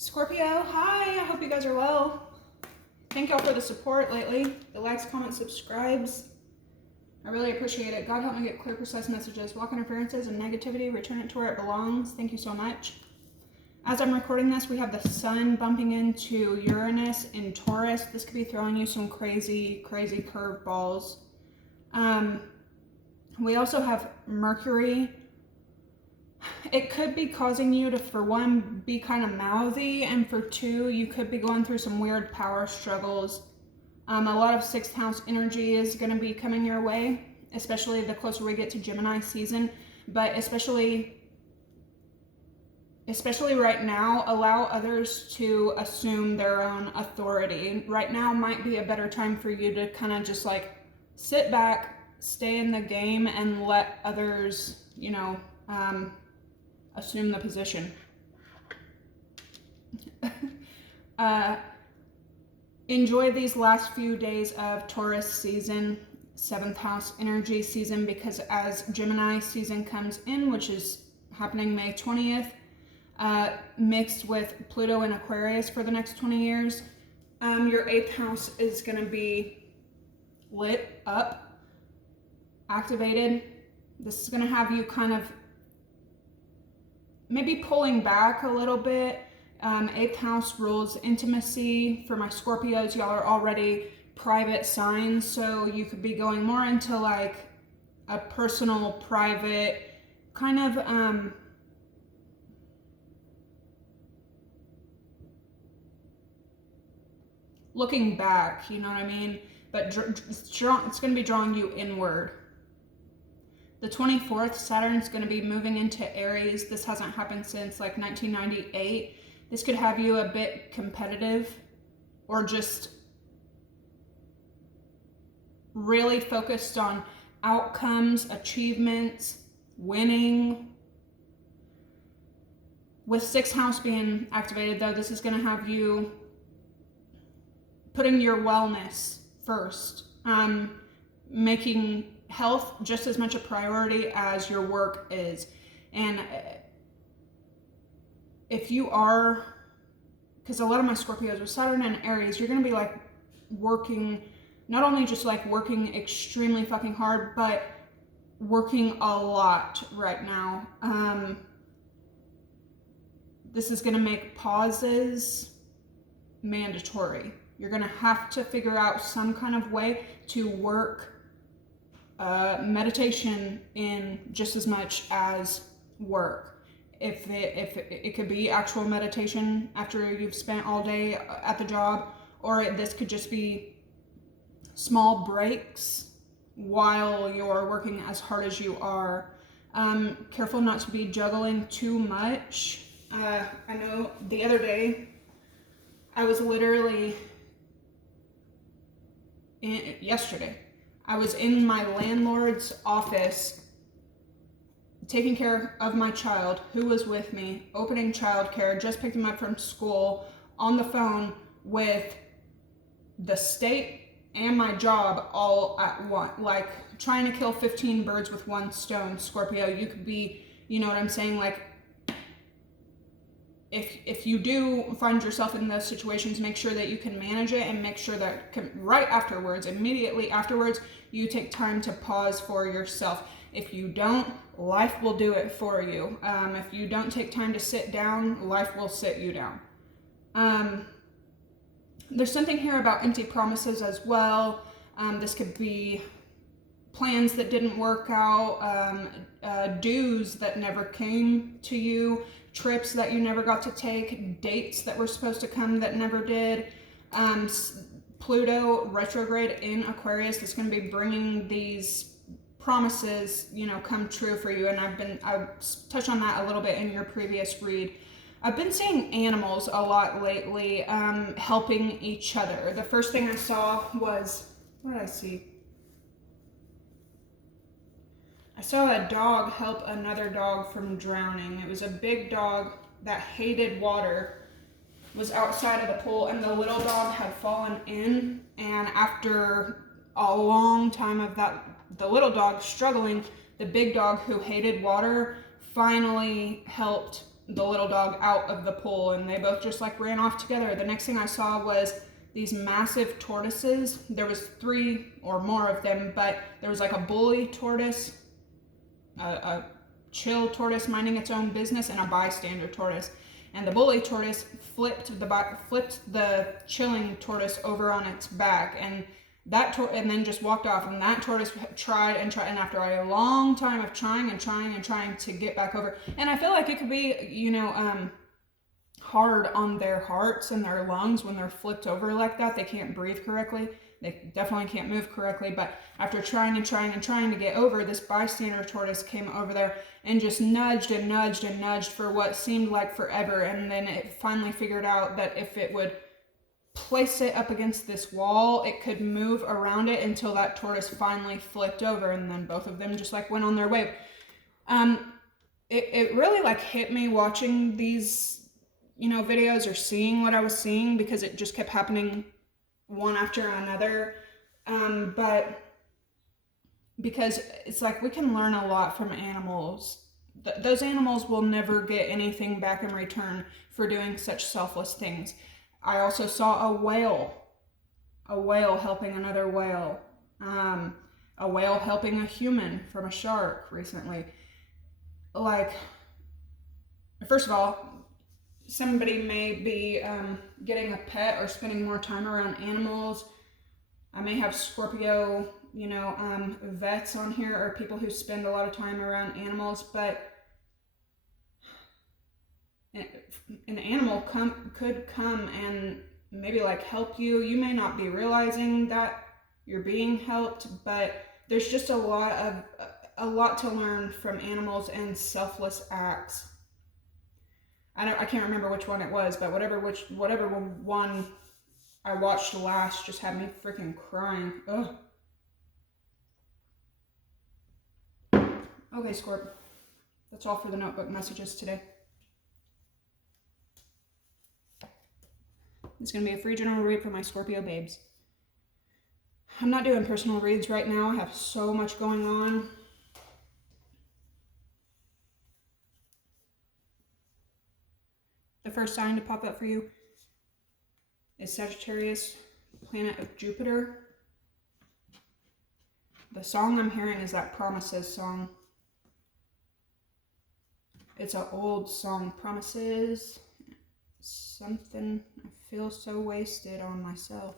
Scorpio, hi, I hope you guys are well. Thank y'all for the support lately. The likes, comments, subscribes. I really appreciate it. God help me get clear, precise messages. Block interferences and negativity. Return it to where it belongs. Thank you so much. As I'm recording this, we have the sun bumping into Uranus in Taurus. This could be throwing you some crazy, crazy curveballs. We also have Mercury. It could be causing you to, for one, be kind of mouthy, and for two, you could be going through some weird power struggles. A lot of 6th house energy is going to be coming your way, especially the closer we get to Gemini season. But especially right now, allow others to assume their own authority. Right now might be a better time for you to kind of just like sit back, stay in the game, and let others, assume the position. Enjoy these last few days of Taurus season, 7th house energy season, because as Gemini season comes in, which is happening May 20th, mixed with Pluto in Aquarius for the next 20 years, your 8th house is going to be lit up, activated. This is going to have you kind of maybe pulling back a little bit. 8th house rules intimacy. For my Scorpios, y'all are already private signs, so you could be going more into like a personal, private kind of looking back, you know what I mean? But it's going to be drawing you inward. The 24th, Saturn's going to be moving into Aries. This hasn't happened since like 1998. This could have you a bit competitive or just really focused on outcomes, achievements, winning. With 6th house being activated though, this is going to have you putting your wellness first, making health just as much a priority as your work is. And if you are, because a lot of my Scorpios with Saturn and Aries, you're going to be like working, not only just like working extremely fucking hard, but working a lot right now. This is going to make pauses mandatory. You're going to have to figure out some kind of way to work meditation in just as much as work. If it could be actual meditation after you've spent all day at the job, or this could just be small breaks while you're working as hard as you are. Careful not to be juggling too much. I know the other day I was literally yesterday I was in my landlord's office taking care of my child who was with me, opening childcare, just picked him up from school, on the phone with the state and my job all at once, like trying to kill 15 birds with one stone. Scorpio, you could be, you know what I'm saying? Like, if you do find yourself in those situations, make sure that you can manage it, and make sure that right afterwards, immediately afterwards, you take time to pause for yourself. If you don't, life will do it for you. If you don't take time to sit down, life will sit you down. There's something here about empty promises as well. This could be plans that didn't work out, dues that never came to you, trips that you never got to take, dates that were supposed to come that never did. Pluto retrograde in Aquarius is going to be bringing these promises, come true for you. And I've touched on that a little bit in your previous read. I've been seeing animals a lot lately, helping each other. The first thing I saw was, what did I see? I saw a dog help another dog from drowning. It was a big dog that hated water, was outside of the pool, and the little dog had fallen in. And after a long time of the little dog struggling, the big dog who hated water finally helped the little dog out of the pool, and they both just like ran off together. The next thing I saw was these massive tortoises. There was 3 or more of them, but there was like a bully tortoise, a chill tortoise minding its own business, and a bystander tortoise. And the bully tortoise flipped the chilling tortoise over on its back, and and then just walked off. And that tortoise tried, and after a long time of trying to get back over, and I feel like it could be, you know, hard on their hearts and their lungs when they're flipped over like that. They can't breathe correctly. They definitely can't move correctly. But after trying to get over, this bystander tortoise came over there and just nudged for what seemed like forever. And then it finally figured out that if it would place it up against this wall, it could move around it until that tortoise finally flipped over, and then both of them just like went on their way. It really like hit me watching these, you know, videos or seeing what I was seeing, because it just kept happening one after another. But because it's like we can learn a lot from animals. Those animals will never get anything back in return for doing such selfless things. I also saw a whale helping another whale, a whale helping a human from a shark recently. Like, first of all, somebody may be getting a pet or spending more time around animals. I may have Scorpio, you know, vets on here, or people who spend a lot of time around animals, but an animal could come and maybe like help you. You may not be realizing that you're being helped, but there's just a lot to learn from animals and selfless acts. I can't remember which one it was, but whatever one I watched last just had me freaking crying. Ugh. Okay, Scorp. That's all for the notebook messages today. It's going to be a free general read for my Scorpio babes. I'm not doing personal reads right now. I have so much going on. The first sign to pop up for you is Sagittarius, planet of Jupiter. The song I'm hearing is that Promises song. It's an old song, Promises. Something, I feel so wasted on myself.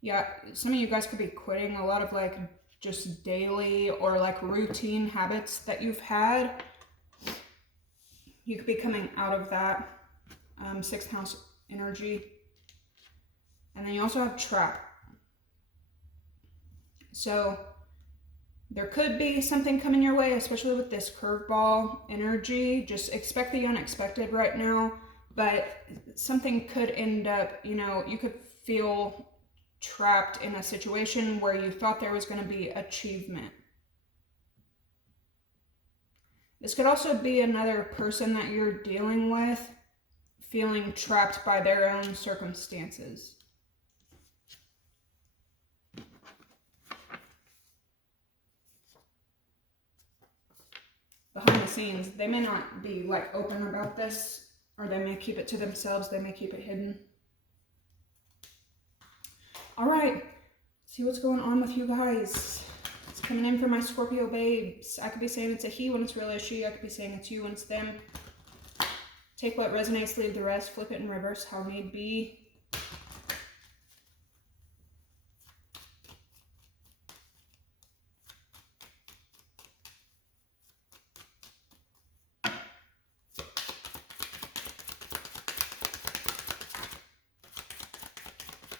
Yeah, some of you guys could be quitting a lot of like just daily or like routine habits that you've had. You could be coming out of that 6th house energy. And then you also have trap. So there could be something coming your way, especially with this curveball energy. Just expect the unexpected right now, but something could end up, you know, you could feel trapped in a situation where you thought there was going to be achievement. This could also be another person that you're dealing with feeling trapped by their own circumstances. Behind the scenes, they may not be like open about this, or they may keep it to themselves, they may keep it hidden. All right, see what's going on with you guys. It's coming in for my Scorpio babes. I could be saying it's a he when it's really a she. I could be saying it's you when it's them. Take what resonates, leave the rest. Flip it in reverse how need be.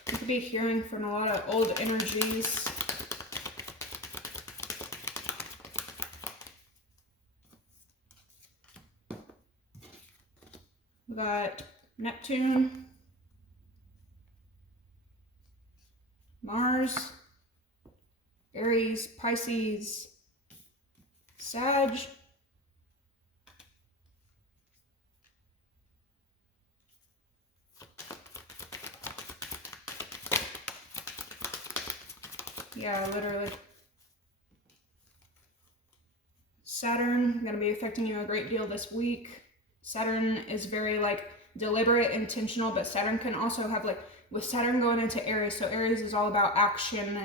You could be hearing from a lot of old energies. We got Neptune, Mars, Aries, Pisces, Sag, yeah, literally. Saturn going to be affecting you a great deal this week. Saturn is very like deliberate, intentional, but Saturn can also have like, with Saturn going into Aries, so Aries is all about action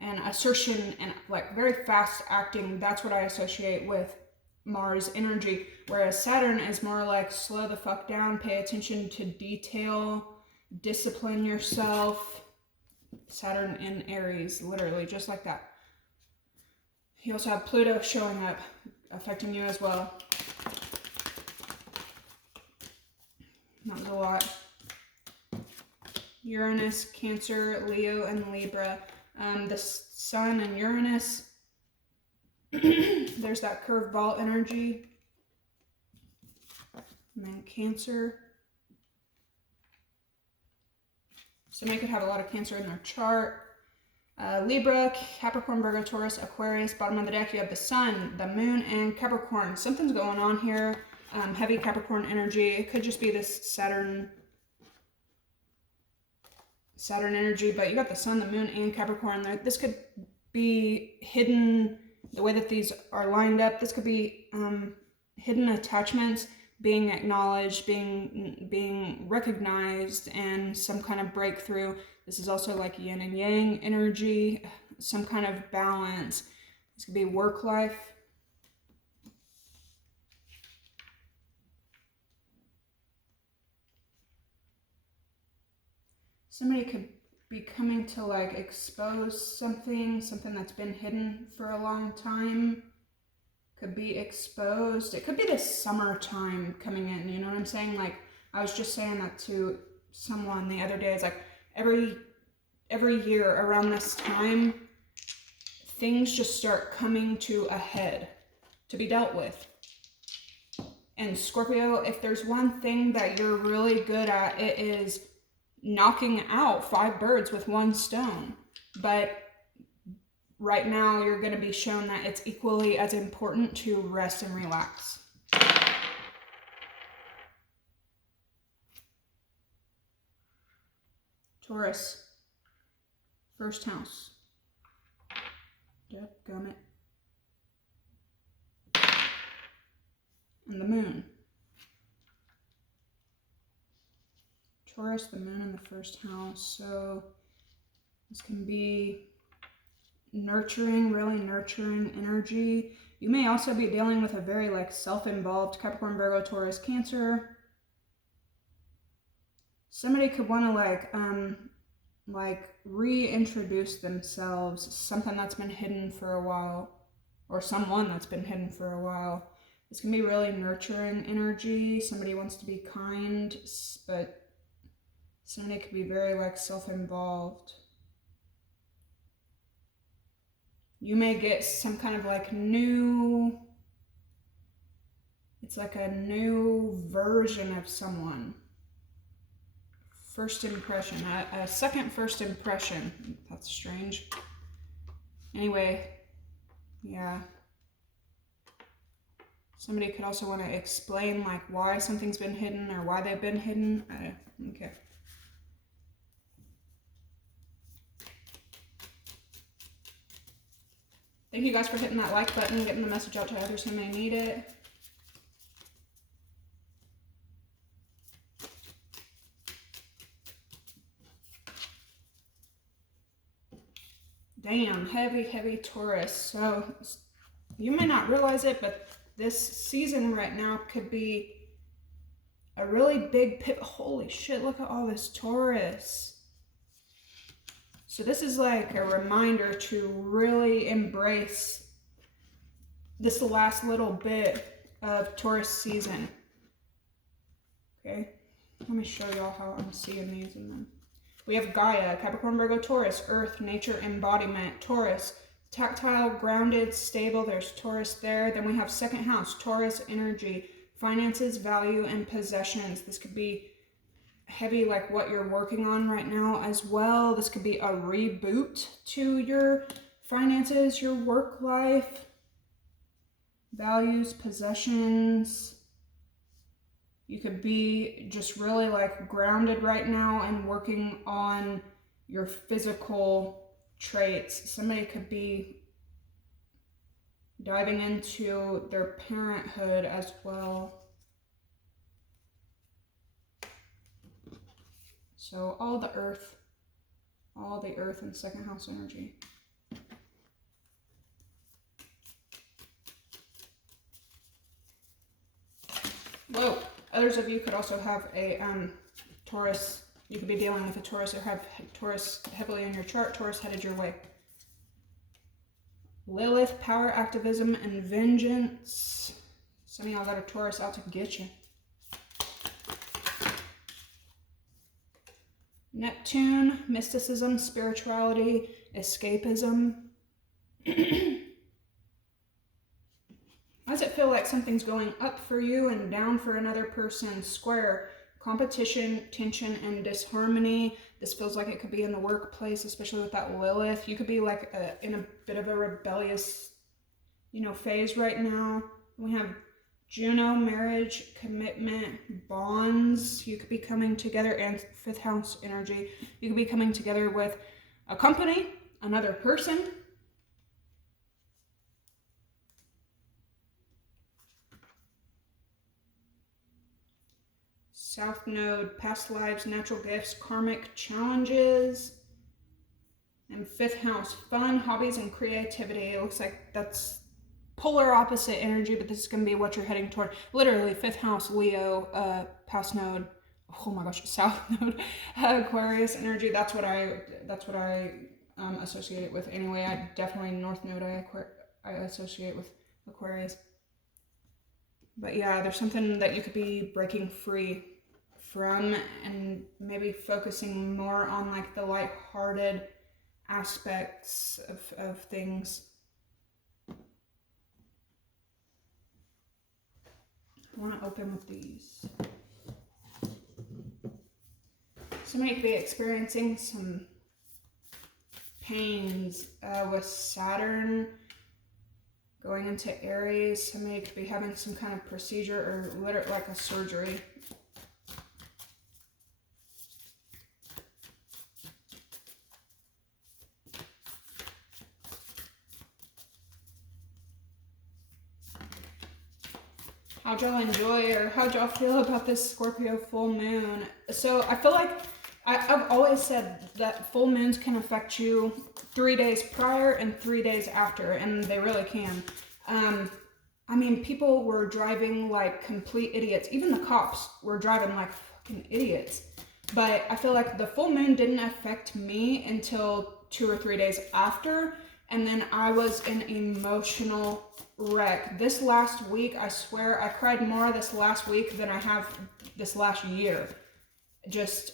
and assertion and like very fast acting. That's what I associate with Mars energy. Whereas Saturn is more like slow the fuck down, pay attention to detail, discipline yourself. Saturn in Aries, literally just like that. You also have Pluto showing up, affecting you as well. That was a lot. Uranus, Cancer, Leo, and Libra. The Sun and Uranus, there's that curveball energy. And then Cancer. Somebody could have a lot of Cancer in their chart. Libra, Capricorn, Virgo, Taurus, Aquarius. Bottom of the deck, you have the Sun, the Moon, and Capricorn. Something's going on here. Heavy Capricorn energy. It could just be this Saturn energy, but you got the Sun, the Moon, and Capricorn. This could be hidden, the way that these are lined up. This could be hidden attachments being acknowledged, being recognized, and some kind of breakthrough. This is also like yin and yang energy, some kind of balance. This could be work life. Somebody could be coming to like expose something that's been hidden for a long time. Could be exposed. It could be this summertime coming in, you know what I'm saying? Like, I was just saying that to someone the other day. It's like every year around this time, things just start coming to a head to be dealt with. And Scorpio, if there's one thing that you're really good at, it is knocking out 5 birds with 1 stone. But right now you're going to be shown that it's equally as important to rest and relax. Taurus, first house. Yep, gummit. And the Moon. Taurus, the Moon in the first house. So this can be nurturing, really nurturing energy. You may also be dealing with a very like self-involved Capricorn, Virgo, Taurus, Cancer. Somebody could want to like reintroduce themselves, something that's been hidden for a while, or someone that's been hidden for a while. This can be really nurturing energy. Somebody wants to be kind, but somebody could be very like self-involved. You may get some kind of like new, it's like a new version of someone. First impression, a second first impression. That's strange. Anyway, yeah. Somebody could also want to explain like why something's been hidden or why they've been hidden. Okay. Thank you guys for hitting that like button, getting the message out to others who may need it. Damn, heavy Taurus. So you may not realize it, but this season right now could be a really big pivot. Holy shit, look at all this Taurus. So this is like a reminder to really embrace this last little bit of Taurus season. Okay, let me show y'all how I'm seeing these. And then we have Gaia, Capricorn, Virgo, Taurus, Earth, nature, embodiment, Taurus, tactile, grounded, stable. There's Taurus there. Then we have second house, Taurus energy, finances, value, and possessions. This could be heavy like what you're working on right now as well. This could be a reboot to your finances, your work life, values, possessions. You could be just really like grounded right now and working on your physical traits. Somebody could be diving into their parenthood as well. So all the earth and second house energy. Whoa, others of you could also have a Taurus. You could be dealing with a Taurus or have Taurus heavily in your chart. Taurus headed your way. Lilith, power, activism, and vengeance. Some of y'all got a Taurus out to get you. Neptune, mysticism, spirituality, escapism. Does it feel like something's going up for you and down for another person? Square, competition, tension, and disharmony. This feels like it could be in the workplace, especially with that Lilith. You could be like in a bit of a rebellious, phase right now. We have Juno, marriage, commitment, bonds. You could be coming together, and fifth house energy. You could be coming together with a company, another person. South node, past lives, natural gifts, karmic challenges. And fifth house, fun, hobbies, and creativity. It looks like that's polar opposite energy, but this is going to be what you're heading toward. Literally, fifth house, Leo, past node, oh my gosh, south node, Aquarius energy. That's what I associate it with anyway. I definitely north node I associate with Aquarius. But yeah, there's something that you could be breaking free from and maybe focusing more on like the lighthearted aspects of things. I want to open with these. Somebody could be experiencing some pains with Saturn going into Aries. Somebody could be having some kind of procedure or literally like a surgery. How'd y'all enjoy or how'd y'all feel about this Scorpio full moon? So I feel like I've always said that full moons can affect you 3 days prior and 3 days after, and they really can. I mean, people were driving like complete idiots. Even the cops were driving like fucking idiots. But I feel like the full moon didn't affect me until 2 or 3 days after. And then I was an emotional wreck. This last week, I swear, I cried more this last week than I have this last year. Just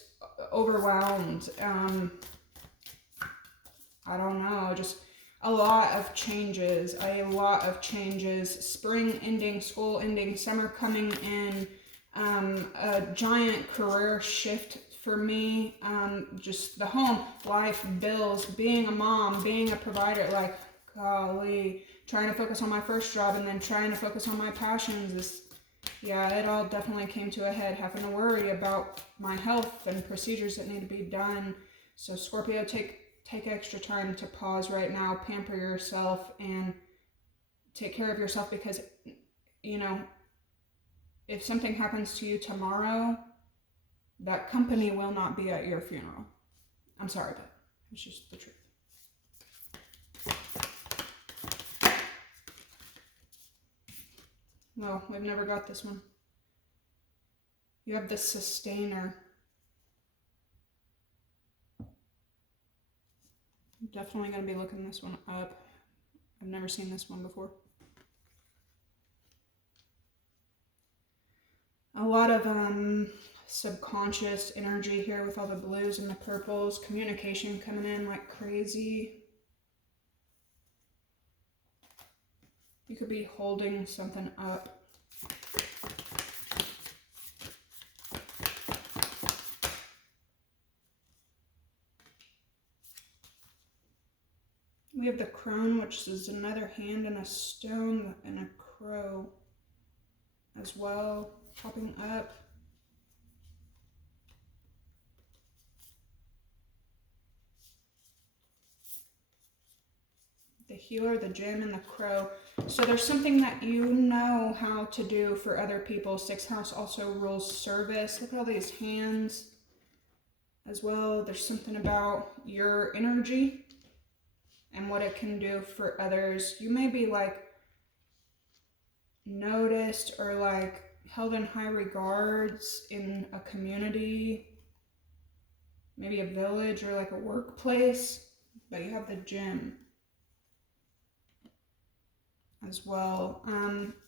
overwhelmed. I don't know, just a lot of changes. Spring ending, school ending, summer coming in. A giant career shift for me. Just the home life, bills, being a mom, being a provider, like golly, trying to focus on my first job and then trying to focus on my passions. It all definitely came to a head, having to worry about my health and procedures that need to be done. So Scorpio, take extra time to pause right now, pamper yourself and take care of yourself, because if something happens to you tomorrow, that company will not be at your funeral. I'm sorry, but it's just the truth. Well, we've never got this one. You have the sustainer. I'm definitely going to be looking this one up. I've never seen this one before. A lot of subconscious energy here with all the blues and the purples. Communication coming in like crazy. You could be holding something up. We have the crone, which is another hand and a stone and a crow as well, popping up. the healer, the gem, and the crow. So there's something that you know how to do for other people. Sixth house also rules service. Look at all these hands as well. There's something about your energy and what it can do for others. You may be like noticed or like held in high regards in a community, maybe a village or like a workplace, but you have the gem as well.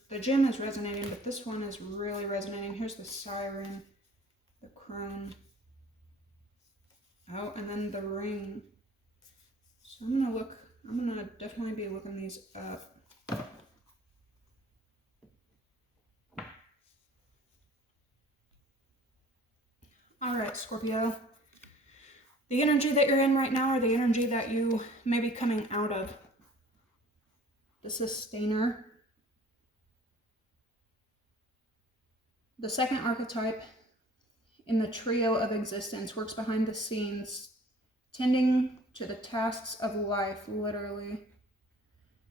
The gem is resonating, but this one is really resonating. Here's the siren, the crone. Oh, and then the ring. So I'm gonna definitely be looking these up. All right, Scorpio. The energy that you're in right now, or the energy that you may be coming out of. The sustainer. The second archetype in the trio of existence works behind the scenes, tending to the tasks of life, literally.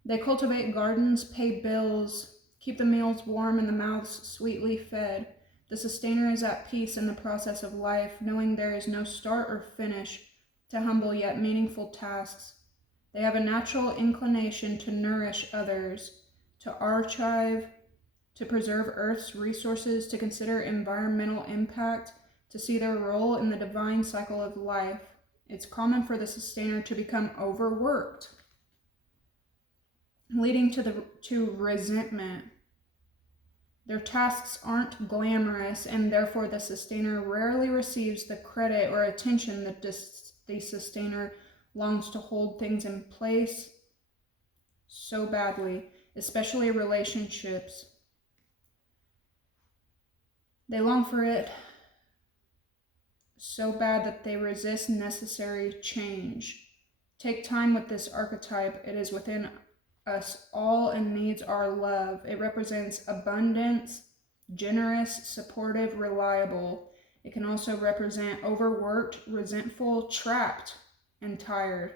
They cultivate gardens, pay bills, keep the meals warm and the mouths sweetly fed. The sustainer is at peace in the process of life, knowing there is no start or finish to humble yet meaningful tasks. They have a natural inclination to nourish others, to archive, to preserve Earth's resources, to consider environmental impact, to see their role in the divine cycle of life. It's common for the sustainer to become overworked, leading to resentment. Their tasks aren't glamorous, and therefore the sustainer rarely receives the credit or attention that the sustainer longs to hold things in place so badly, especially relationships. They long for it so bad that they resist necessary change. Take time with this archetype. It is within us all and needs our love. It represents abundance, generous, supportive, reliable. It can also represent overworked, resentful, trapped, and tired.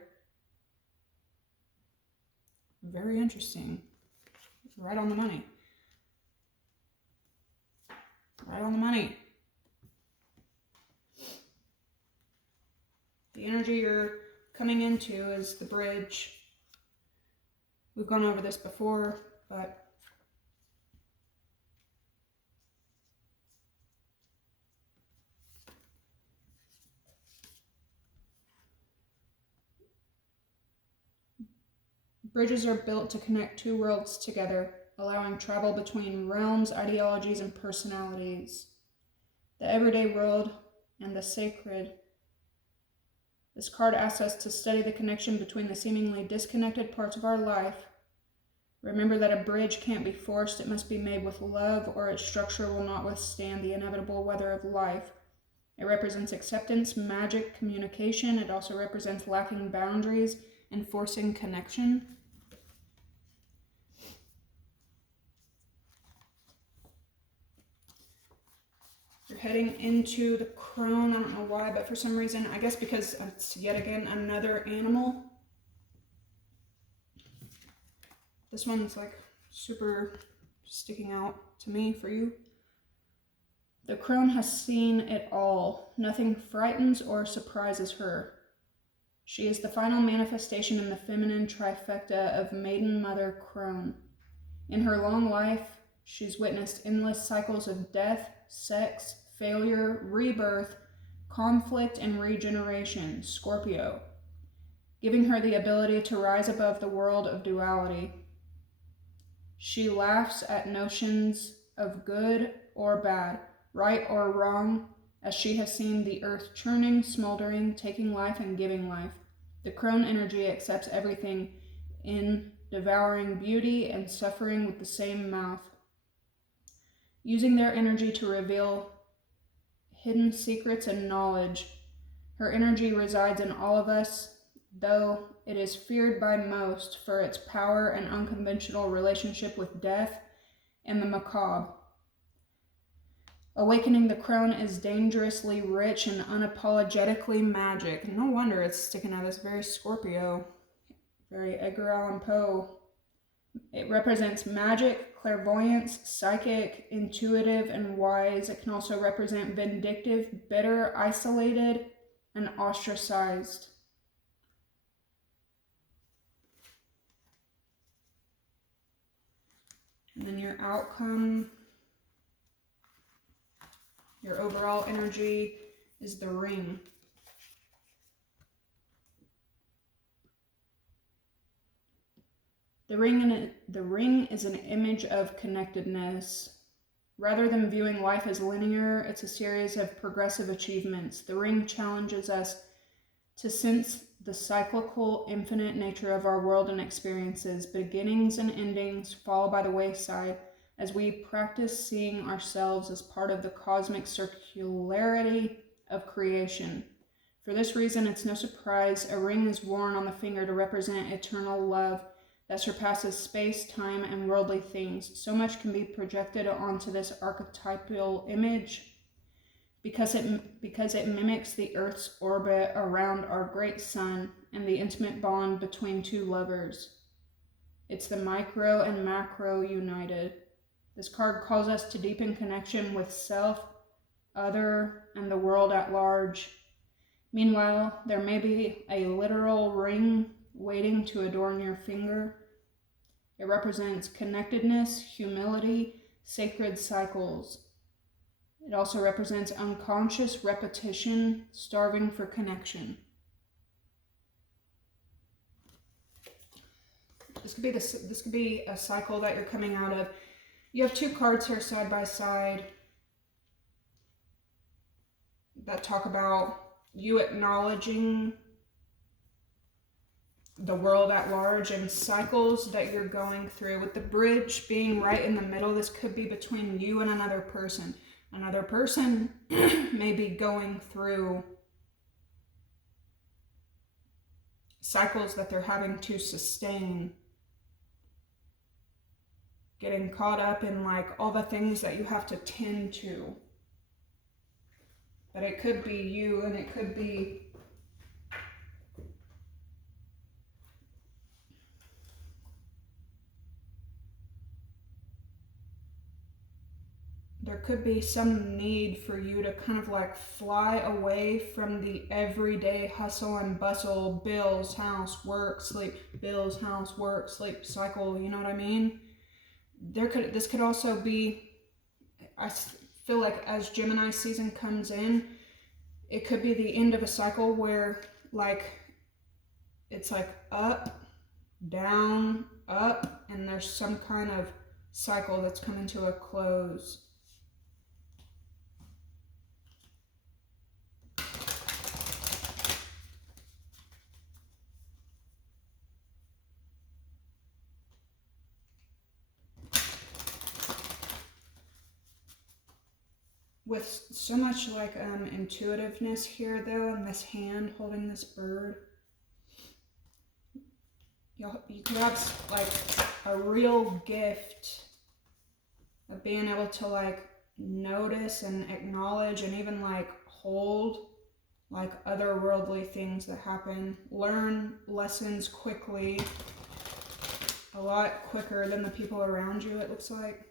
Very interesting. Right on the money. Right on the money. The energy you're coming into is the bridge. We've gone over this before, but bridges are built to connect two worlds together, allowing travel between realms, ideologies, and personalities. The everyday world and the sacred. This card asks us to study the connection between the seemingly disconnected parts of our life. Remember that a bridge can't be forced, it must be made with love, or its structure will not withstand the inevitable weather of life. It represents acceptance, magic, communication. It also represents lacking boundaries and forcing connection. You're heading into the crone. I don't know why, but for some reason, I guess because it's yet again another animal. This one's like super sticking out to me for you. The crone has seen it all. Nothing frightens or surprises her. She is the final manifestation in the feminine trifecta of maiden mother crone. In her long life, she's witnessed endless cycles of death, sex, failure, rebirth, conflict, and regeneration, Scorpio, giving her the ability to rise above the world of duality. She laughs at notions of good or bad, right or wrong, as she has seen the earth churning, smoldering, taking life, and giving life. The crone energy accepts everything in devouring beauty and suffering with the same mouth, using their energy to reveal hidden secrets and knowledge. Her energy resides in all of us, though it is feared by most for its power and unconventional relationship with death and the macabre. Awakening the crone is dangerously rich and unapologetically magic. No wonder it's sticking out as very Scorpio. very Edgar Allan Poe. It represents magic, clairvoyance, psychic, intuitive, and wise. It can also represent vindictive, bitter, isolated, and ostracized. And then your outcome, your overall energy is the ring. The ring is an image of connectedness. Rather than viewing life as linear, it's a series of progressive achievements. The ring challenges us to sense the cyclical, infinite nature of our world and experiences. Beginnings and endings fall by the wayside as we practice seeing ourselves as part of the cosmic circularity of creation. For this reason, it's no surprise a ring is worn on the finger to represent eternal love that surpasses space, time, and worldly things. So much can be projected onto this archetypal image because it mimics the Earth's orbit around our great sun and the intimate bond between two lovers. It's the micro and macro united. This card calls us to deepen connection with self, other, and the world at large. Meanwhile, there may be a literal ring waiting to adorn your finger. It represents connectedness, humility, sacred cycles. It also represents unconscious repetition, starving for connection. This could be a cycle that you're coming out of. You have two cards here side by side that talk about you acknowledging the world at large and cycles that you're going through. With the bridge being right in the middle, this could be between you and another person. Another person may be going through cycles that they're having to sustain, getting caught up in like all the things that you have to tend to. But it could be you, and it could be there could be some need for you to kind of like fly away from the everyday hustle and bustle, bills, house, work, sleep, bills, house, work, sleep cycle, you know what I mean? This could also be, I feel like as Gemini season comes in, it could be the end of a cycle where like it's like up, down, up, and there's some kind of cycle that's coming to a close. With so much like intuitiveness here though, and this hand holding this bird, you could have like a real gift of being able to like notice and acknowledge and even like hold like otherworldly things that happen. Learn lessons quickly, a lot quicker than the people around you, it looks like.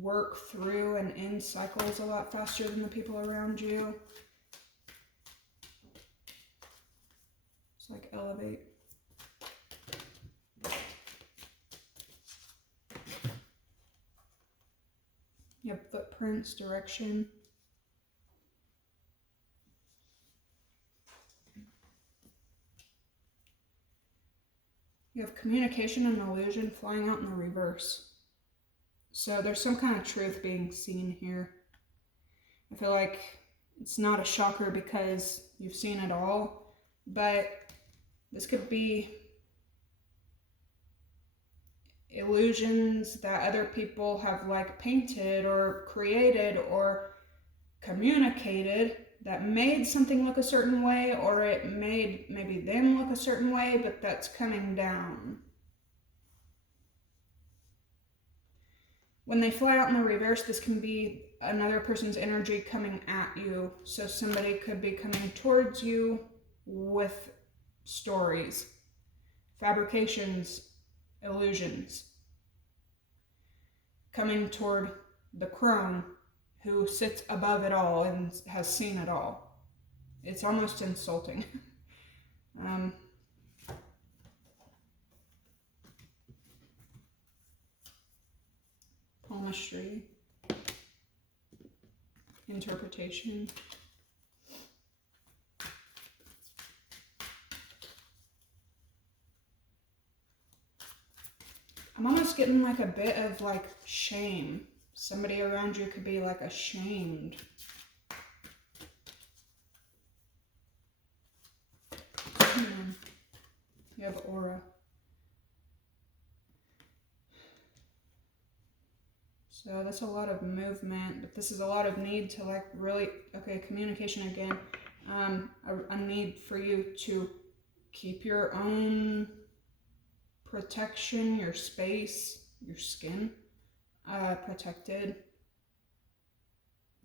Work through and end cycles a lot faster than the people around you. It's like elevate. You have footprints, direction. You have communication and illusion flying out in the reverse. So there's some kind of truth being seen here. I feel like it's not a shocker because you've seen it all, but this could be illusions that other people have like painted or created or communicated that made something look a certain way, or it made maybe them look a certain way, but that's coming down. When they fly out in the reverse, this can be another person's energy coming at you. So somebody could be coming towards you with stories, fabrications, illusions. Coming toward the crone, who sits above it all and has seen it all. It's almost insulting. Palmistry, interpretation. I'm almost getting like a bit of like shame. Somebody around you could be like ashamed. You have aura. So that's a lot of movement, but this is a lot of need to like really, okay, communication again. A need for you to keep your own protection, your space, your skin protected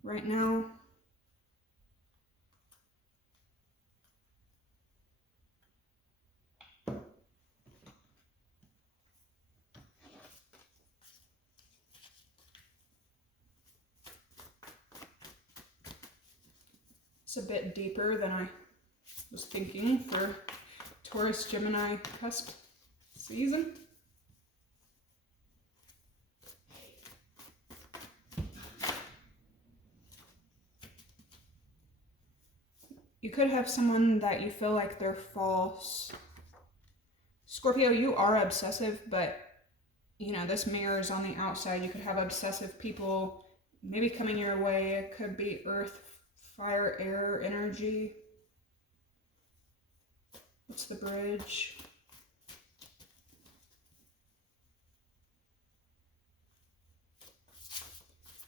right now. It's a bit deeper than I was thinking for Taurus, Gemini cusp season. You could have someone that you feel like they're false. Scorpio, you are obsessive, but you know, this mirrors on the outside. You could have obsessive people maybe coming your way. It could be earth, fire, air energy. What's the bridge?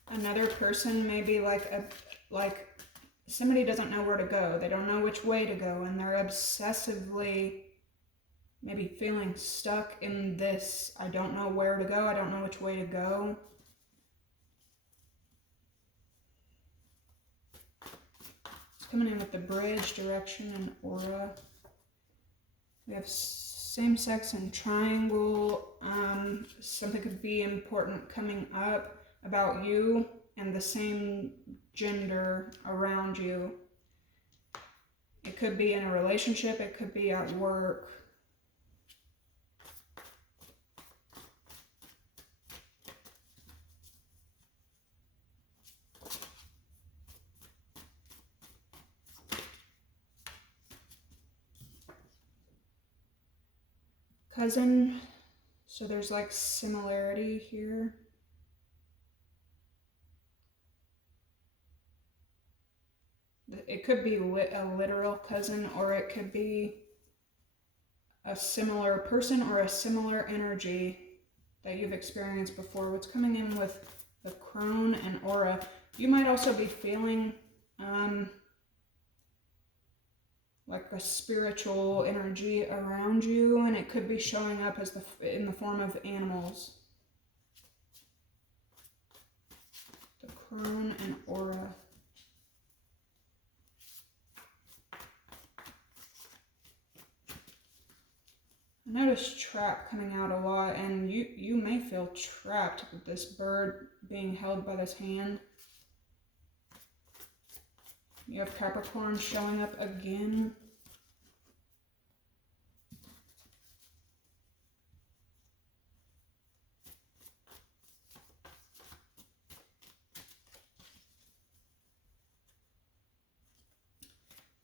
Another person maybe like somebody doesn't know where to go. They don't know which way to go, and they're obsessively maybe feeling stuck in this. I don't know where to go. I don't know which way to go. It's coming in with the bridge, direction, and aura. We have same sex and triangle. Something could be important coming up about you and the same gender around you. It could be in a relationship. It could be at work. Cousin, so there's like similarity here. It could be a literal cousin, or it could be a similar person or a similar energy that you've experienced before. What's coming in with the crone and aura, you might also be feeling like a spiritual energy around you, and it could be showing up as in the form of animals. The crone and aura. I notice trap coming out a lot, and you may feel trapped with this bird being held by this hand. You have Capricorn showing up again.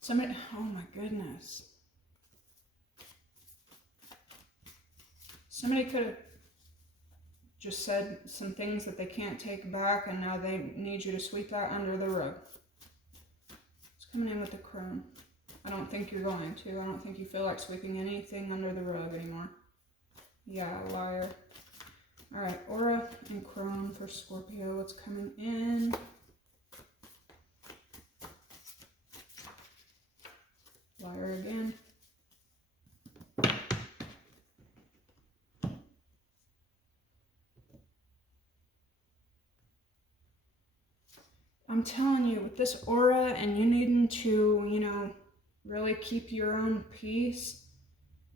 Somebody, oh my goodness. Somebody could have just said some things that they can't take back, and now they need you to sweep that under the rug. Coming in with the crone. I don't think you're going to. I don't think you feel like sweeping anything under the rug anymore. Yeah, liar. Alright, aura and crone for Scorpio. What's coming in? Liar again. I'm telling you, with this aura and you needing to, you know, really keep your own peace,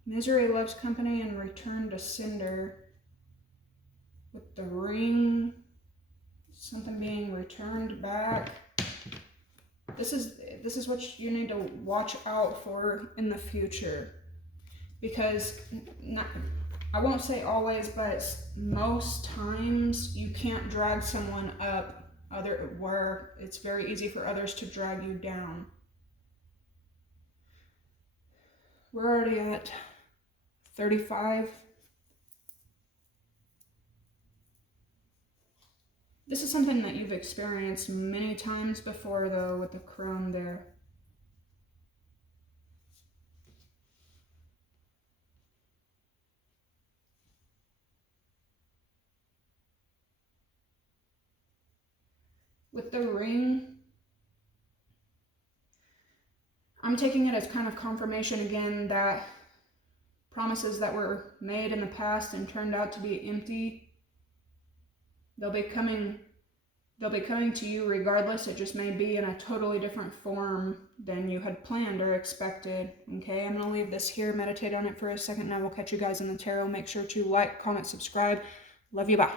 Misery loves company and return to cinder. With the ring, something being returned back. This is what you need to watch out for in the future, because I won't say always, but most times you can't drag someone up where it's very easy for others to drag you down. We're already at 35. This is something that you've experienced many times before, though, with the crone there. With the ring, I'm taking it as kind of confirmation again that promises that were made in the past and turned out to be empty, they'll be coming to you regardless. It just may be in a totally different form than you had planned or expected. Okay, I'm going to leave this here, meditate on it for a second, and I will catch you guys in the tarot. Make sure to like, comment, subscribe. Love you, bye.